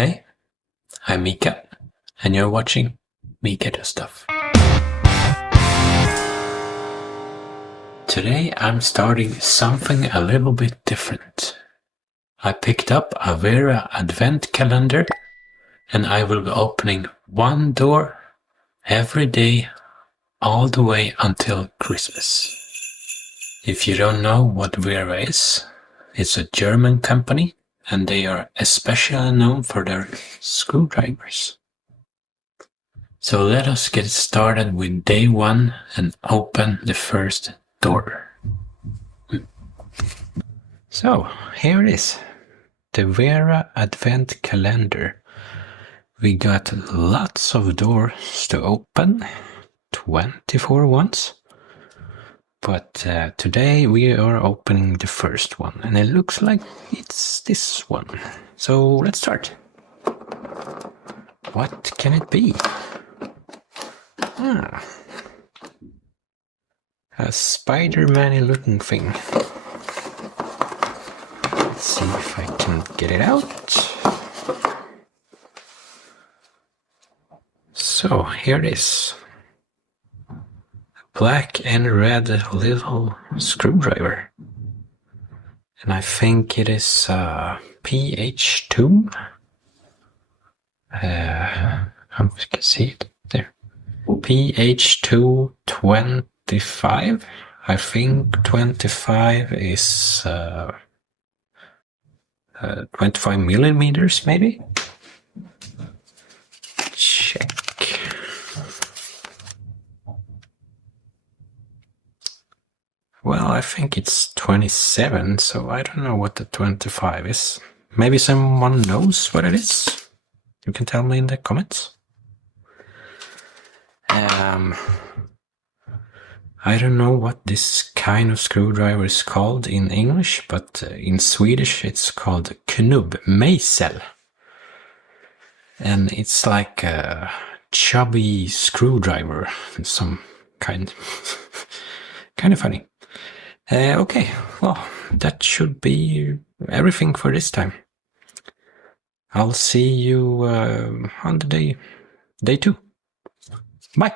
Hey, I'm Miika, and you're watching MiikaDoesStuff. Today I'm starting something a little bit different. I picked up a Wera Advent Calendar, and I will be opening one door every day all the way until Christmas. If you don't know what Wera is, it's a German company, and they are especially known for their screwdrivers. So let us get started with day one and open the first door. So here it is, the Wera Advent Calendar. We got lots of doors to open, 24 ones. But today we are opening the first one, and it looks like it's this one. So let's start. What can it be? A Spider-Man looking thing. Let's see if I can get it out. So here it is. Black and red little screwdriver, and I think it is PH2. You can see it there. PH225. I think 25 is 25 millimeters, maybe. Check. Well, I think it's 27, so I don't know what the 25 is. Maybe someone knows what it is? You can tell me in the comments. I don't know what this kind of screwdriver is called in English, but in Swedish it's called knubbmejsel. And it's like a chubby screwdriver, some kind. Kind of funny. Okay, well, that should be everything for this time. I'll see you on the day 2. Bye!